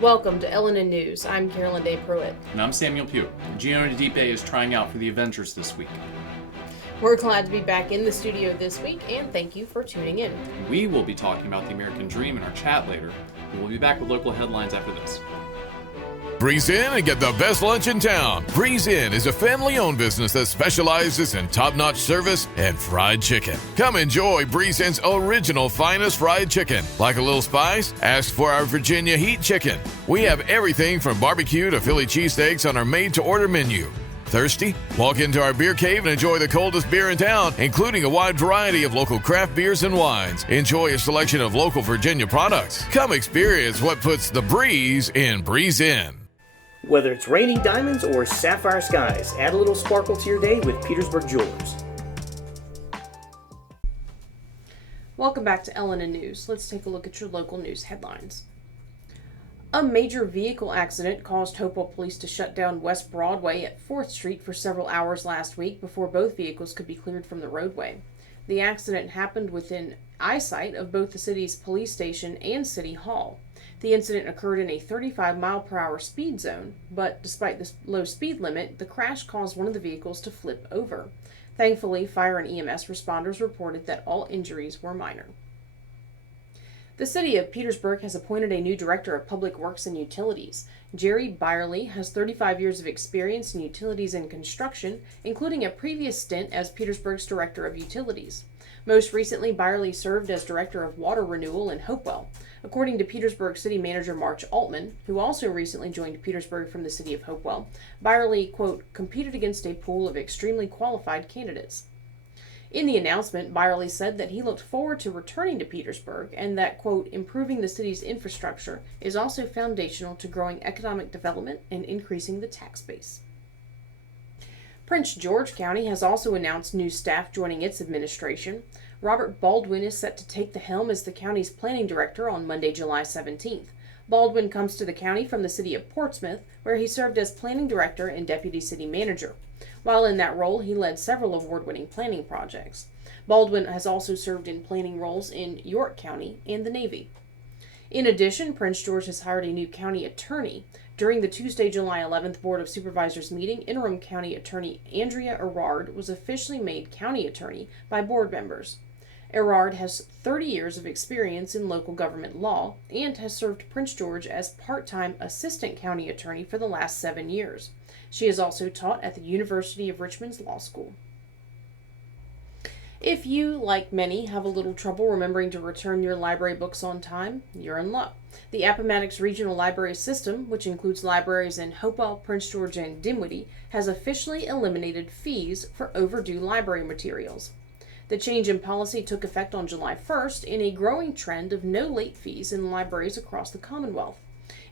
Welcome to LNN News. I'm Carolyn Day Pruitt. And I'm Samuel Pugh. Gino Adipe is trying out for the Avengers this week. We're glad to be back in the studio this week, and thank you for tuning in. We will be talking about the American Dream in our chat later. We'll be back with local headlines after this. Breeze In and get the best lunch in town. Breeze In is a family-owned business that specializes in top-notch service and fried chicken. Come enjoy Breeze In's original finest fried chicken. Like a little spice? Ask for our Virginia Heat Chicken. We have everything from barbecue to Philly cheesesteaks on our made-to-order menu. Thirsty? Walk into our beer cave and enjoy the coldest beer in town, including a wide variety of local craft beers and wines. Enjoy a selection of local Virginia products. Come experience what puts the breeze in Breeze In. Whether it's raining diamonds or sapphire skies, add a little sparkle to your day with Petersburg Jewelers. Welcome back to LNN News. Let's take a look at your local news headlines. A major vehicle accident caused Hopewell Police to shut down West Broadway at 4th Street for several hours last week before both vehicles could be cleared from the roadway. The accident happened within eyesight of both the city's police station and City Hall. The incident occurred in a 35-mile-per-hour speed zone, but despite the low speed limit, the crash caused one of the vehicles to flip over. Thankfully, fire and EMS responders reported that all injuries were minor. The city of Petersburg has appointed a new director of public works and utilities. Jerry Byerly has 35 years of experience in utilities and construction, including a previous stint as Petersburg's director of utilities. Most recently, Byerly served as director of water renewal in Hopewell. According to Petersburg City Manager March Altman, who also recently joined Petersburg from the city of Hopewell, Byerly, quote, competed against a pool of extremely qualified candidates. In the announcement, Byerly said that he looked forward to returning to Petersburg and that, quote, improving the city's infrastructure is also foundational to growing economic development and increasing the tax base. Prince George County has also announced new staff joining its administration. Robert Baldwin is set to take the helm as the county's planning director on Monday, July 17th. Baldwin comes to the county from the city of Portsmouth, where he served as planning director and deputy city manager. While in that role, he led several award-winning planning projects. Baldwin has also served in planning roles in York County and the Navy. In addition, Prince George has hired a new county attorney. During the Tuesday, July 11th Board of Supervisors meeting, interim county attorney Andrea Erard was officially made county attorney by board members. Erard has 30 years of experience in local government law and has served Prince George as part-time assistant county attorney for the last 7 years. She has also taught at the University of Richmond's Law School. If you, like many, have a little trouble remembering to return your library books on time, you're in luck. The Appomattox Regional Library System, which includes libraries in Hopewell, Prince George, and Dinwiddie, has officially eliminated fees for overdue library materials. The change in policy took effect on July 1st in a growing trend of no late fees in libraries across the Commonwealth.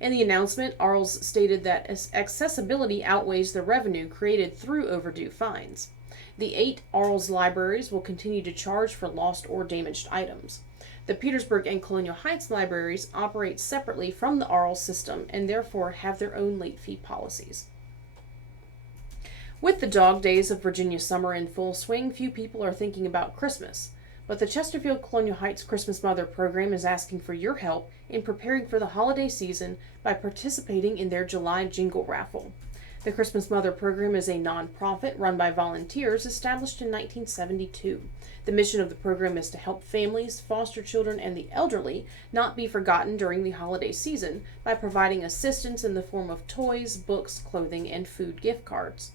In the announcement, Arles stated that accessibility outweighs the revenue created through overdue fines. The 8 Arles libraries will continue to charge for lost or damaged items. The Petersburg and Colonial Heights libraries operate separately from the Arles system and therefore have their own late fee policies. With the dog days of Virginia summer in full swing, few people are thinking about Christmas. But the Chesterfield Colonial Heights Christmas Mother program is asking for your help in preparing for the holiday season by participating in their July Jingle Raffle. The Christmas Mother program is a nonprofit run by volunteers established in 1972. The mission of the program is to help families, foster children, and the elderly not be forgotten during the holiday season by providing assistance in the form of toys, books, clothing, and food gift cards.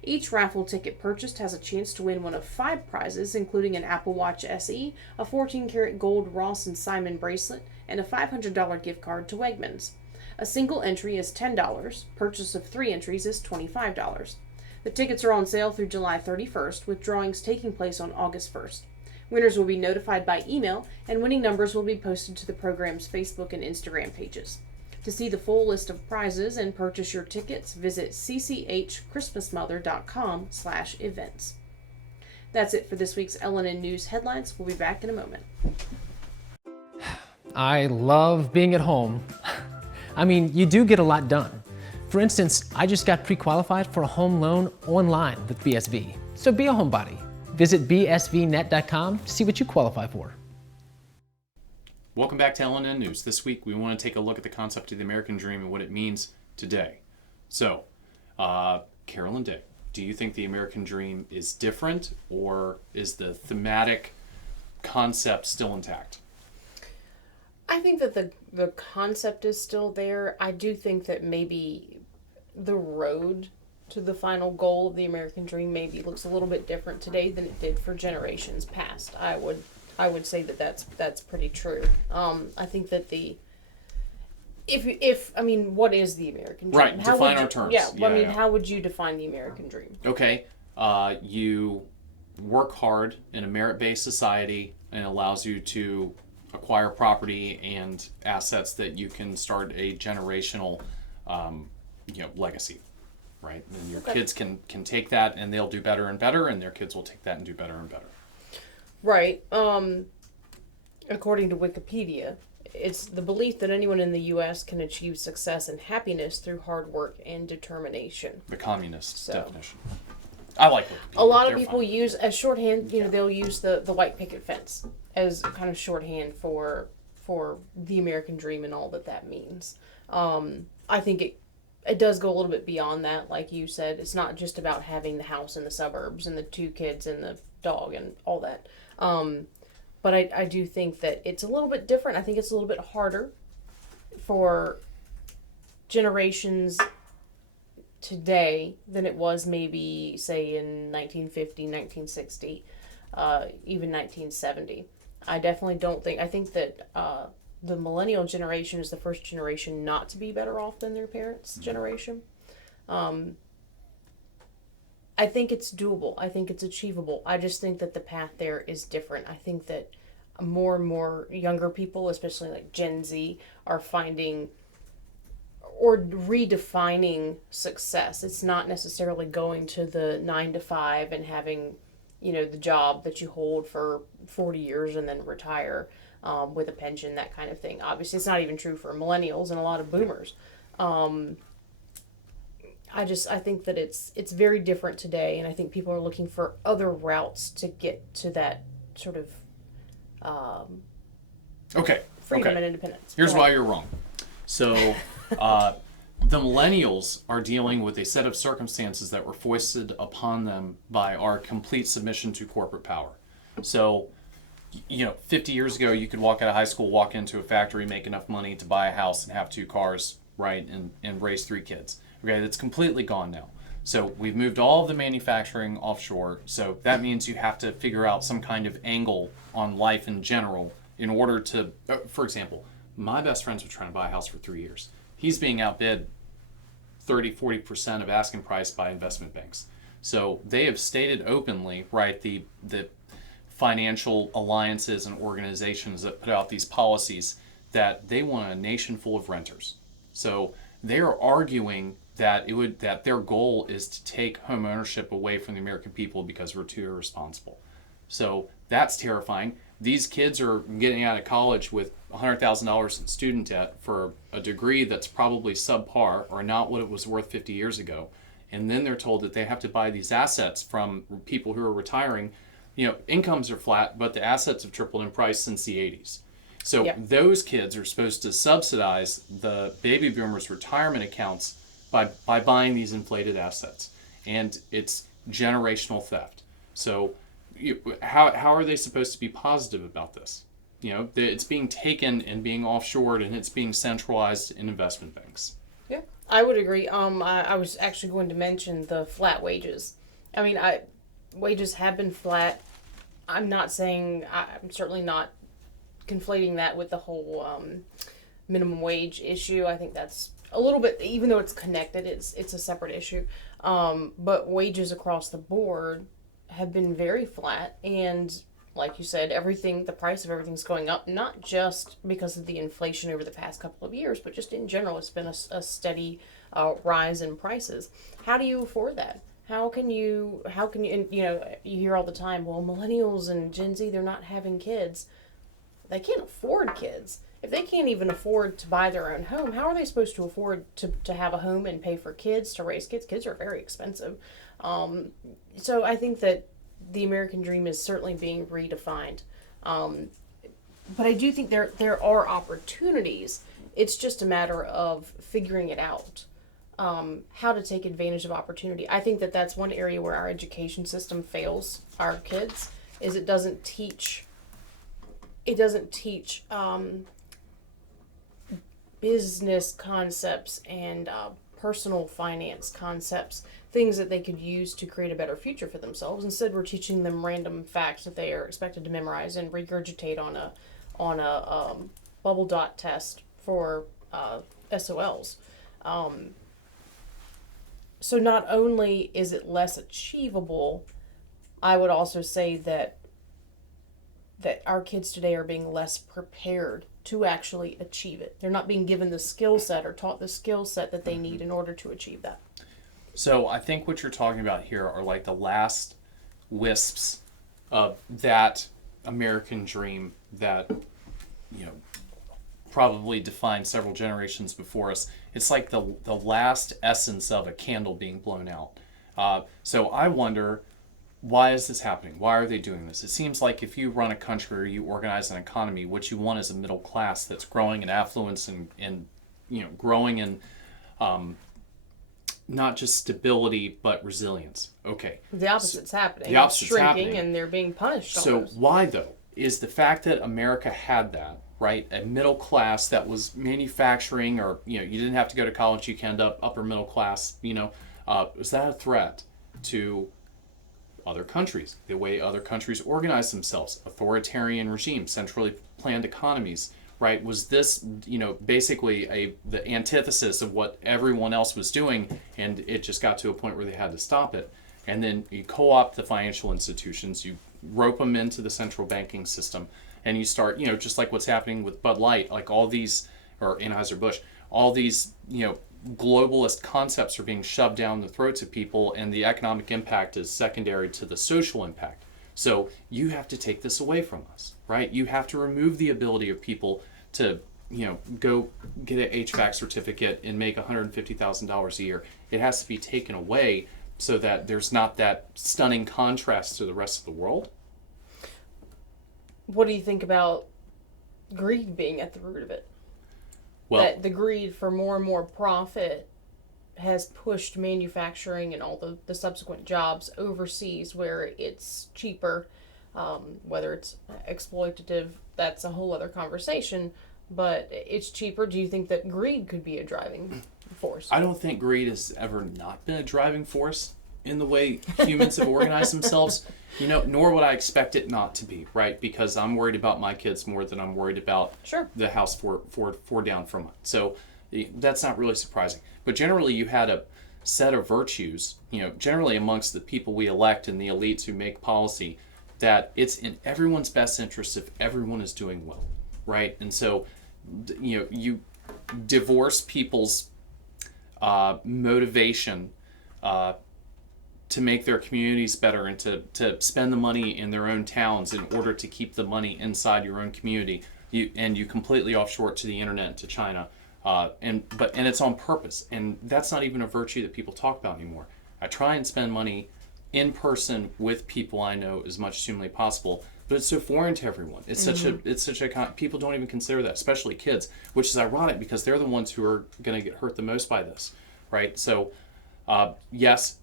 Each raffle ticket purchased has a chance to win one of 5 prizes, including an Apple Watch SE, a 14-karat gold Ross & Simon bracelet, and a $500 gift card to Wegmans. A single entry is $10. Purchase of 3 entries is $25. The tickets are on sale through July 31st, with drawings taking place on August 1st. Winners will be notified by email, and winning numbers will be posted to the program's Facebook and Instagram pages. To see the full list of prizes and purchase your tickets, visit cchchristmasmother.com/events. That's it for this week's LNN News headlines. We'll be back in a moment. I love being at home. I mean, you do get a lot done. For instance, I just got pre-qualified for a home loan online with BSV. So be a homebody. Visit bsvnet.com to see what you qualify for. Welcome back to LNN News. This week we want to take a look at the concept of the American Dream and what it means today. So, Carol and Dick, do you think the American Dream is different, or is the thematic concept still intact? I think that the concept is still there. I do think that maybe the road to the final goal of the American Dream maybe looks a little bit different today than it did for generations past. I would say that that's pretty true. I think that what is the American Dream? Right, define our terms. Yeah, how would you define the American Dream? Okay, you work hard in a merit-based society, and it allows you to acquire property and assets that you can start a generational, legacy, right? And your kids can take that, and they'll do better and better, and their kids will take that and do better and better. Right. According to Wikipedia, it's the belief that anyone in the U.S. can achieve success and happiness through hard work and determination. The communist definition. I like Wikipedia. A lot of people use as shorthand. They'll use the white picket fence as kind of shorthand for the American Dream and all that means. I think it does go a little bit beyond that. Like you said, it's not just about having the house in the suburbs and the 2 kids and the dog and all that. But I do think that it's a little bit different. I think it's a little bit harder for generations today than it was maybe, say, in 1950, 1960, even 1970. I definitely don't think... I think that the millennial generation is the first generation not to be better off than their parents' generation. I think it's doable. I think it's achievable. I just think that the path there is different. I think that more and more younger people, especially like Gen Z, are finding or redefining success. It's not necessarily going to the 9 to 5 and having, the job that you hold for 40 years and then retire with a pension, that kind of thing. Obviously, it's not even true for millennials and a lot of boomers. I think that it's very different today, and I think people are looking for other routes to get to that sort of freedom and independence. Here's why you're wrong. So, the millennials are dealing with a set of circumstances that were foisted upon them by our complete submission to corporate power. So, 50 years ago, you could walk out of high school, walk into a factory, make enough money to buy a house and have 2 cars, right, and raise 3 kids. Okay, that's completely gone now. So we've moved all of the manufacturing offshore. So that means you have to figure out some kind of angle on life in general in order to, for example, my best friend's been trying to buy a house for 3 years. He's being outbid 30-40% of asking price by investment banks. So they have stated openly, right, the financial alliances and organizations that put out these policies, that they want a nation full of renters. So they are arguing that their goal is to take home ownership away from the American people because we're too irresponsible. So that's terrifying. These kids are getting out of college with $100,000 in student debt for a degree that's probably subpar or not what it was worth 50 years ago. And then they're told that they have to buy these assets from people who are retiring. Incomes are flat, but the assets have tripled in price since the 80s. So those kids are supposed to subsidize the baby boomers' retirement accounts by buying these inflated assets. And it's generational theft. So how are they supposed to be positive about this? It's being taken and being offshored, and it's being centralized in investment banks. Yeah, I would agree. I was actually going to mention the flat wages. I mean, wages have been flat. I'm certainly not conflating that with the whole minimum wage issue. I think that's a little bit, even though it's connected, it's a separate issue. But wages across the board have been very flat, and like you said, the price of everything's going up, not just because of the inflation over the past couple of years, but just in general, it's been a steady rise in prices. How do you afford that? How can you, and, you hear all the time, well, millennials and Gen Z, they're not having kids. They can't afford kids. If they can't even afford to buy their own home, how are they supposed to afford to have a home and pay for kids, to raise kids? Kids are very expensive. So I think that the American dream is certainly being redefined. but I do think there are opportunities. It's just a matter of figuring it out, how to take advantage of opportunity. I think that that's one area where our education system fails our kids, is it doesn't teach business concepts and personal finance concepts, things that they could use to create a better future for themselves. Instead, we're teaching them random facts that they are expected to memorize and regurgitate on a bubble dot test for SOLs. So not only is it less achievable, I would also say that our kids today are being less prepared to actually achieve it. They're not being given the skill set or taught the skill set that they need in order to achieve that. So I think what you're talking about here are like the last wisps of that American dream that, probably defined several generations before us. It's like the last essence of a candle being blown out. So I wonder, why is this happening? Why are they doing this? It seems like if you run a country or you organize an economy, what you want is a middle class that's growing in affluence and growing in not just stability but resilience. Okay. The opposite's happening. The opposite's shrinking happening, and they're being punished. So almost. why though? Is the fact that America had that, right? A middle class that was manufacturing, or you didn't have to go to college, you can end up upper middle class. Was that a threat to other countries, the way other countries organize themselves, authoritarian regimes, centrally planned economies, right? Was this, basically the antithesis of what everyone else was doing, and it just got to a point where they had to stop it? And then you co-opt the financial institutions, you rope them into the central banking system, and you start, just like what's happening with Bud Light, like all these, or Anheuser-Busch, all these, globalist concepts are being shoved down the throats of people, and the economic impact is secondary to the social impact. So you have to take this away from us, right? You have to remove the ability of people to, go get an HVAC certificate and make $150,000 a year. It has to be taken away so that there's not that stunning contrast to the rest of the world. What do you think about greed being at the root of it? Well, That the greed for more and more profit has pushed manufacturing and all the subsequent jobs overseas where it's cheaper, whether it's exploitative, that's a whole other conversation, but it's cheaper. Do you think that greed could be a driving force? I don't think greed has ever not been a driving force in the way humans have organized themselves, nor would I expect it not to be, right? Because I'm worried about my kids more than I'm worried about the house four down from it. So that's not really surprising. But generally you had a set of virtues, generally amongst the people we elect and the elites who make policy, that it's in everyone's best interest if everyone is doing well, right? And so, you divorce people's motivation to make their communities better and to spend the money in their own towns in order to keep the money inside your own community. You completely offshore it to the internet and to China, and it's on purpose, and that's not even a virtue that people talk about anymore. I try and spend money in person with people I know as much as humanly possible, but it's so foreign to everyone. It's such a people don't even consider that, especially kids, which is ironic because they're the ones who are going to get hurt the most by this, right? So. Yes,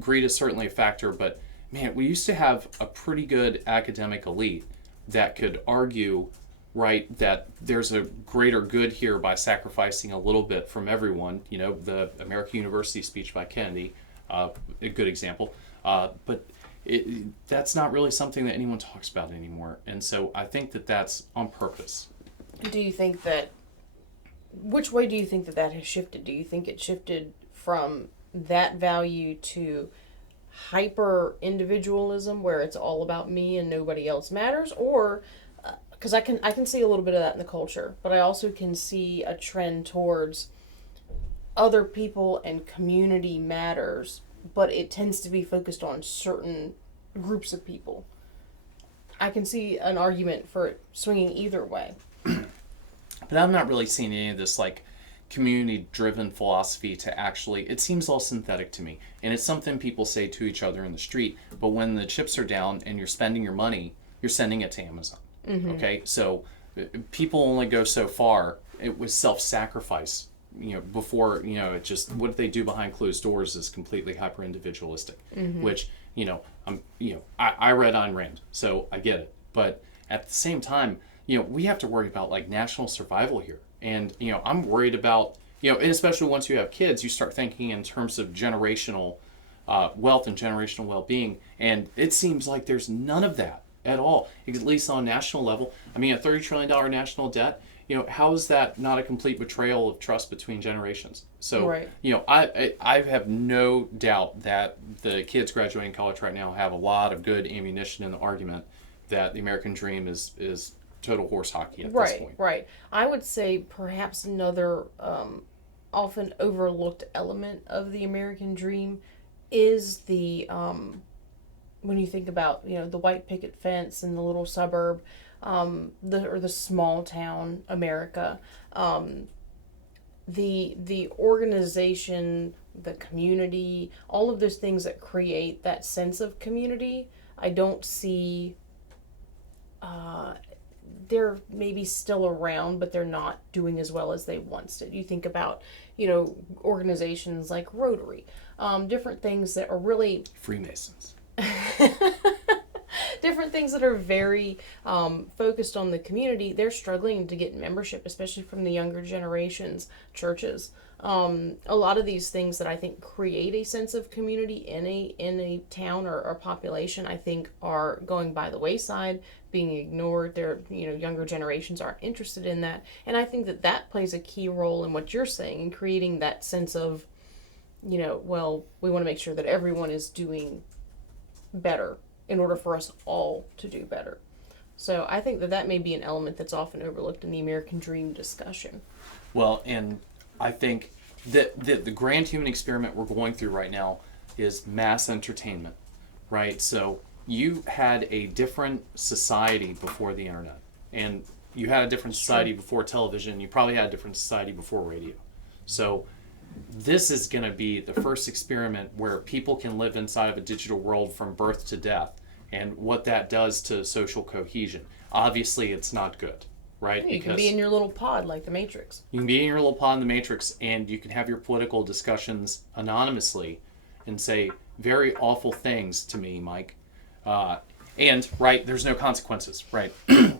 greed is certainly a factor, but man, we used to have a pretty good academic elite that could argue, right, that there's a greater good here by sacrificing a little bit from everyone. The American University speech by Kennedy, a good example. But that's not really something that anyone talks about anymore. And so I think that that's on purpose. Do you think that, which way do you think that has shifted? Do you think it shifted from that value to hyper individualism where it's all about me and nobody else matters? Or because I can see a little bit of that in the culture, but I also can see a trend towards other people and community matters, but it tends to be focused on certain groups of people. I can see an argument for it swinging either way. But I'm not really seeing any of this like community-driven philosophy to actually, it seems all synthetic to me. And it's something people say to each other in the street, but when the chips are down and you're spending your money, you're sending it to Amazon. Mm-hmm. Okay? So people only go so far. It was self-sacrifice, before, it just, what they do behind closed doors is completely hyper individualistic, which, I read Ayn Rand, so I get it. But at the same time, we have to worry about like national survival here. And, I'm worried about, and especially once you have kids, you start thinking in terms of generational wealth and generational well-being. And it seems like there's none of that at all, at least on a national level. I mean, a $30 trillion national debt, how is that not a complete betrayal of trust between generations? So, Right. I have no doubt that the kids graduating college right now have a lot of good ammunition in the argument that the American dream is total horse hockey at this point. Right. I would say perhaps another often overlooked element of the American dream is the when you think about the white picket fence and the little suburb, the small town America, the organization, the community, all of those things that create that sense of community. I don't see. They're maybe still around, but they're not doing as well as they once did. You think about, organizations like Rotary, different things that are really Freemasons. different things that are very focused on the community. They're struggling to get membership, especially from the younger generations, churches. A lot of these things that I think create a sense of community in a town or population, I think are going by the wayside, being ignored. Younger generations aren't interested in that, and I think that plays a key role in what you're saying in creating that sense of, well, we want to make sure that everyone is doing better in order for us all to do better. So I think that may be an element that's often overlooked in the American dream discussion. Well, and I think that the grand human experiment we're going through right now is mass entertainment, right? So you had a different society before the internet, and you had a different society before television. You probably had a different society before radio. So this is going to be the first experiment where people can live inside of a digital world from birth to death, and what that does to social cohesion. Obviously, it's not good. Right? You can be in your little pod like the Matrix. You can be in your little pod in the Matrix, and you can have your political discussions anonymously and say very awful things to me, Mike. And, right, there's no consequences, right?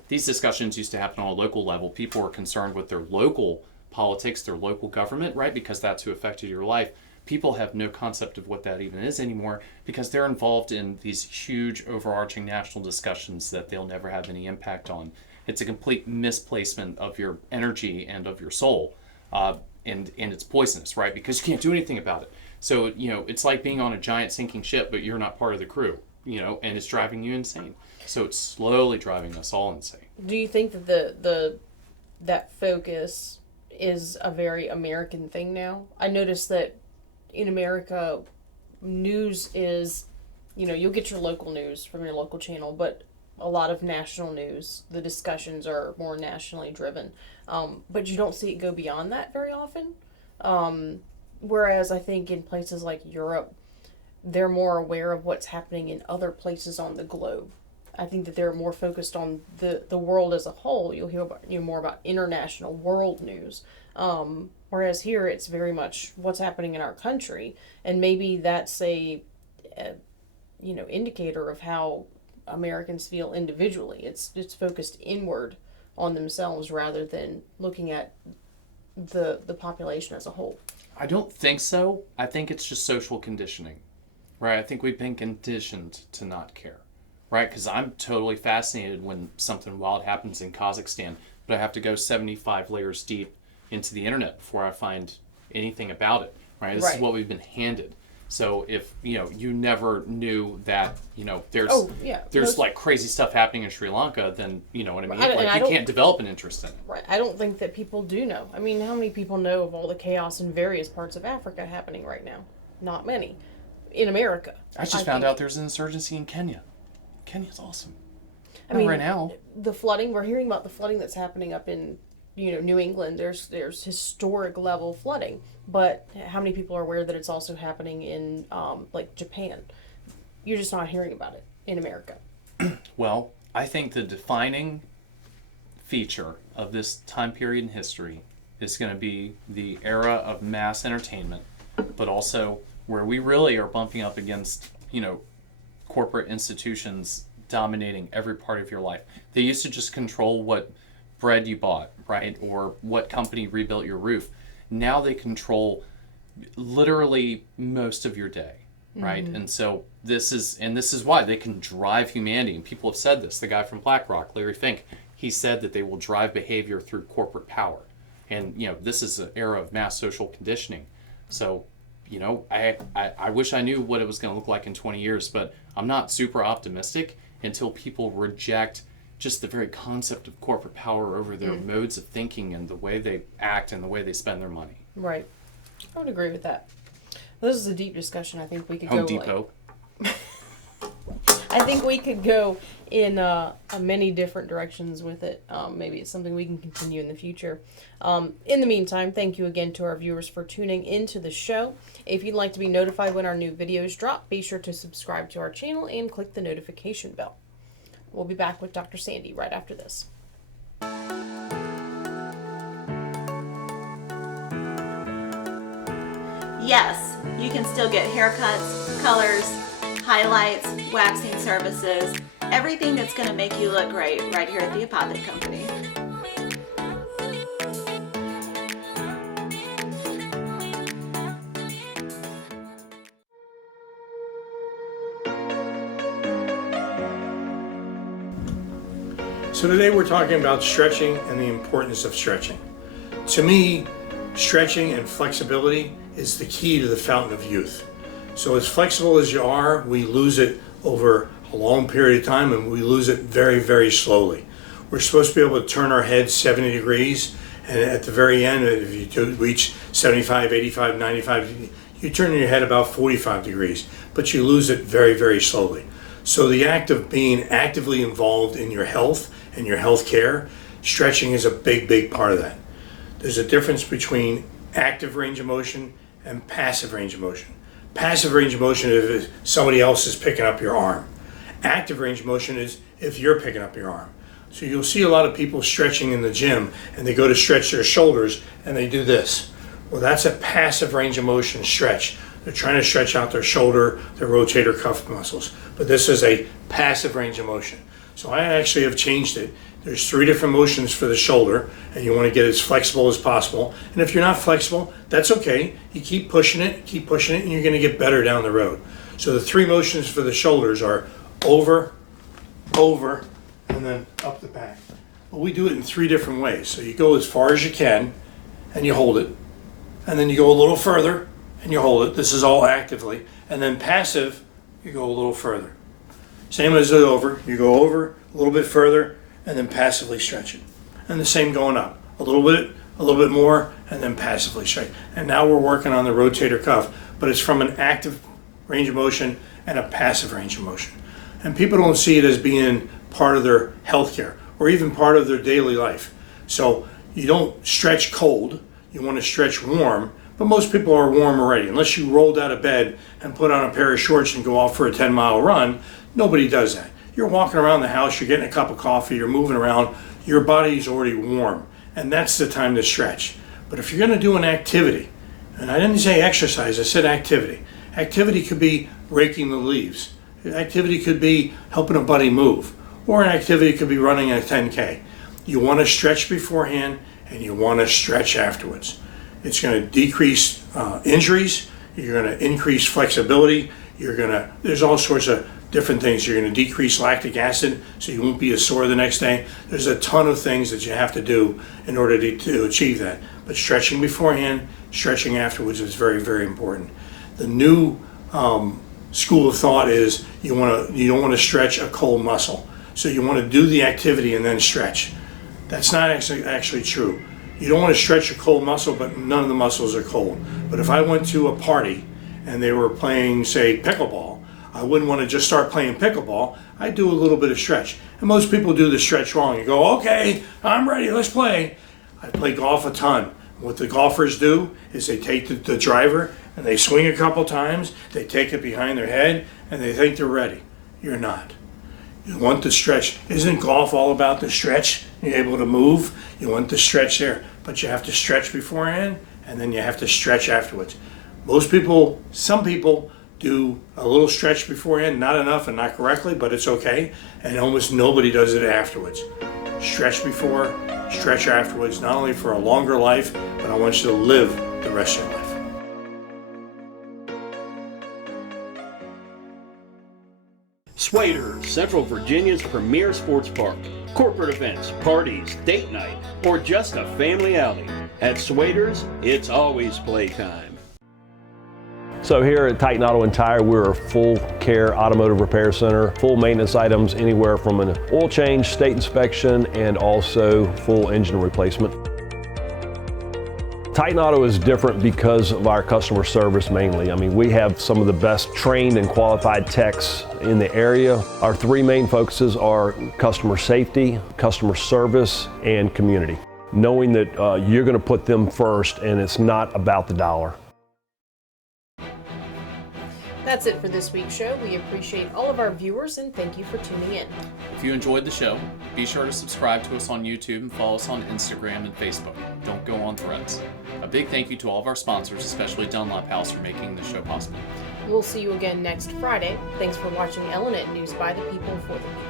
These discussions used to happen on a local level. People were concerned with their local politics, their local government, right? Because that's who affected your life. People have no concept of what that even is anymore because they're involved in these huge overarching national discussions that they'll never have any impact on. It's a complete misplacement of your energy and of your soul, and it's poisonous, right? Because you can't do anything about it. So, it's like being on a giant sinking ship, but you're not part of the crew, and it's driving you insane. So it's slowly driving us all insane. Do you think that that focus is a very American thing now? I noticed that in America, news is, you'll get your local news from your local channel, but a lot of national news, the discussions are more nationally driven. But you don't see it go beyond that very often. Whereas I think in places like Europe, they're more aware of what's happening in other places on the globe. I think that they're more focused on the world as a whole. You'll hear more about international world news. Whereas here, it's very much what's happening in our country. And maybe that's a indicator of how Americans feel individually. It's focused inward on themselves rather than looking at the population as a whole. I don't think so. I think it's just social conditioning, right? I think we've been conditioned to not care, right? Because I'm totally fascinated when something wild happens in Kazakhstan, but I have to go 75 layers deep into the internet before I find anything about it, right? This is what we've been handed. So if you never knew that there's like crazy stuff happening in Sri Lanka, then what I mean. You can't develop an interest in it. Right. I don't think that people do know. I mean, how many people know of all the chaos in various parts of Africa happening right now? Not many. In America, I just found out there's an insurgency in Kenya. Kenya's awesome. I mean, right now the flooding. We're hearing about the flooding that's happening up in New England. There's historic level flooding. But how many people are aware that it's also happening in, like, Japan? You're just not hearing about it in America. Well, I think the defining feature of this time period in history is going to be the era of mass entertainment, but also where we really are bumping up against, corporate institutions dominating every part of your life. They used to just control what bread you bought, right? Or what company rebuilt your roof. Now they control literally most of your day, right? And so this is why they can drive humanity. And people have said this. The guy from BlackRock, Larry Fink, he said that they will drive behavior through corporate power. And, this is an era of mass social conditioning. So, I wish I knew what it was going to look like in 20 years, but I'm not super optimistic until people reject just the very concept of corporate power over their modes of thinking and the way they act and the way they spend their money. Right. I would agree with that. This is a deep discussion. I think we could Home go Depot. I think we could go in many different directions with it. Maybe it's something we can continue in the future. In the meantime, thank you again to our viewers for tuning into the show. If you'd like to be notified when our new videos drop, be sure to subscribe to our channel and click the notification bell. We'll be back with Dr. Sandy right after this. Yes, you can still get haircuts, colors, highlights, waxing services, everything that's going to make you look great right here at the Apothic Company. So today we're talking about stretching and the importance of stretching. To me, stretching and flexibility is the key to the fountain of youth. So as flexible as you are, we lose it over a long period of time, and we lose it very, very slowly. We're supposed to be able to turn our head 70 degrees, and at the very end, if you reach 75, 85, 95, you turn your head about 45 degrees, but you lose it very, very slowly. So the act of being actively involved in your health and your health care, stretching is a big, big part of that. There's a difference between active range of motion and passive range of motion. Passive range of motion is if somebody else is picking up your arm. Active range of motion is if you're picking up your arm. So you'll see a lot of people stretching in the gym, and they go to stretch their shoulders and they do this. Well, that's a passive range of motion stretch. They're trying to stretch out their shoulder, their rotator cuff muscles. But this is a passive range of motion. So I actually have changed it. There's 3 different motions for the shoulder, and you want to get as flexible as possible. And if you're not flexible, that's okay. You keep pushing it, and you're going to get better down the road. So the 3 motions for the shoulders are over, over, and then up the back. But we do it in 3 different ways. So you go as far as you can, and you hold it. And then you go a little further, and you hold it. This is all actively. And then passive, you go a little further. Same as the over. You go over a little bit further, and then passively stretch it. And the same going up. A little bit more, and then passively stretch. And now we're working on the rotator cuff, but it's from an active range of motion and a passive range of motion. And people don't see it as being part of their health care or even part of their daily life. So you don't stretch cold, you want to stretch warm, but most people are warm already. Unless you rolled out of bed and put on a pair of shorts and go off for a 10-mile run, nobody does that. You're walking around the house, you're getting a cup of coffee, you're moving around, your body's already warm, and that's the time to stretch. But if you're going to do an activity, and I didn't say exercise, I said activity. Activity could be raking the leaves. Activity could be helping a buddy move, or an activity could be running a 10K. You want to stretch beforehand, and you want to stretch afterwards. It's going to decrease injuries, you're going to increase flexibility, there's all sorts of different things. You're going to decrease lactic acid so you won't be as sore the next day. There's a ton of things that you have to do in order to achieve that. But stretching beforehand, stretching afterwards is very, very important. The new school of thought is you don't want to stretch a cold muscle. So you want to do the activity and then stretch. That's not actually true. You don't want to stretch a cold muscle, but none of the muscles are cold. But if I went to a party and they were playing, say, pickleball, I wouldn't want to just start playing pickleball. I'd do a little bit of stretch. And most people do the stretch wrong. You go, okay, I'm ready, let's play. I play golf a ton. What the golfers do is they take the driver and they swing a couple times, they take it behind their head, and they think they're ready. You're not. You want the stretch. Isn't golf all about the stretch? You're able to move. You want the stretch there, but you have to stretch beforehand, and then you have to stretch afterwards. Some people do a little stretch beforehand, not enough and not correctly, but it's okay, and almost nobody does it afterwards. Stretch before, stretch afterwards, not only for a longer life, but I want you to live the rest of your life. Swader, Central Virginia's premier sports park. Corporate events, parties, date night, or just a family outing. At Swader's, it's always playtime. So here at Titan Auto and Tire, we're a full care automotive repair center, full maintenance items anywhere from an oil change, state inspection, and also full engine replacement. Titan Auto is different because of our customer service mainly. I mean, we have some of the best trained and qualified techs in the area. Our three main focuses are customer safety, customer service, and community. Knowing that you're going to put them first and it's not about the dollar. That's it for this week's show. We appreciate all of our viewers and thank you for tuning in. If you enjoyed the show, be sure to subscribe to us on YouTube and follow us on Instagram and Facebook. Don't go on Threads. A big thank you to all of our sponsors, especially Dunlop House, for making this show possible. We'll see you again next Friday. Thanks for watching LNN News by the people for the people.